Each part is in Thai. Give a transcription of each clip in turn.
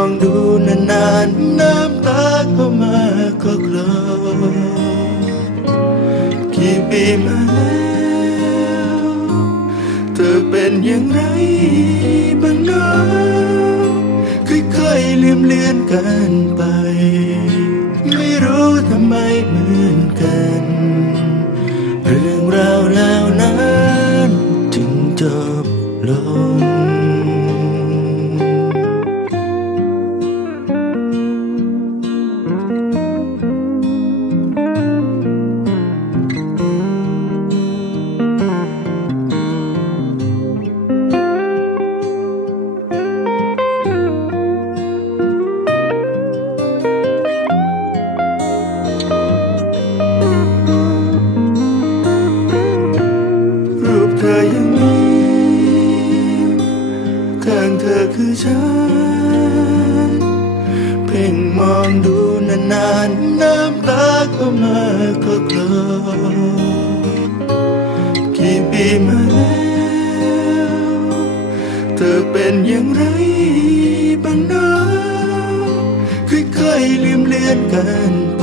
องดูนานๆน้ำตาก็มาก็กลอกี่ปีมาแล้วเธอเป็นอย่างไรบ้างเนาะค่อยๆลืมเลือนกันไป คือฉัน เพ่งมองดูนานๆ น้ำตาก็มาก็กลอกี่ปีมาแล้ว เธอเป็นอย่างไรบ้างนะค่อยๆลืมเลือนกันไป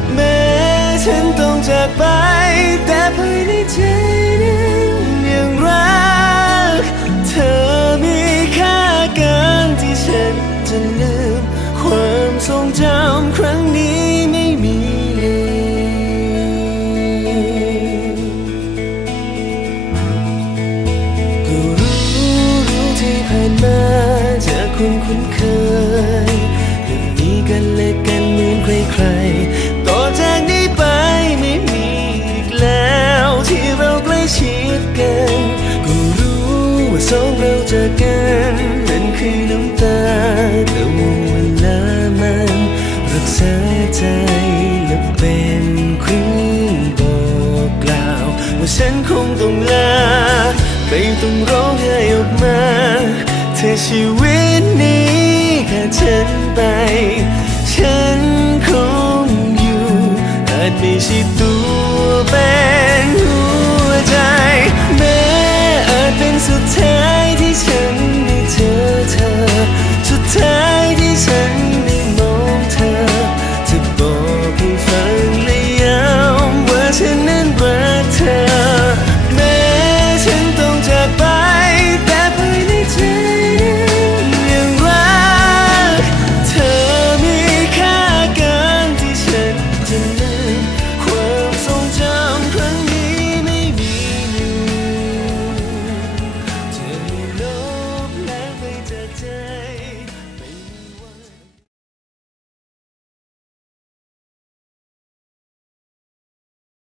ฉันต้องจากไป แต่ภายในใจนั้นยังรัก เธอมีค่าเกินที่ฉันจะลืมความทรงจำครั้งนี้ไม่มีเลยก็รู้รู้ที่ผ่านมาจากคุณคุ้นเคย กษาใจและเป็นครื่องบอกกล่าว ว่าฉันคงต้องลาไปต้องร้องไห้ออกมา เธอชีวิตนี้ขาดฉันไป ฉันคงอยู่อาจไม่ใช่ตัวแปร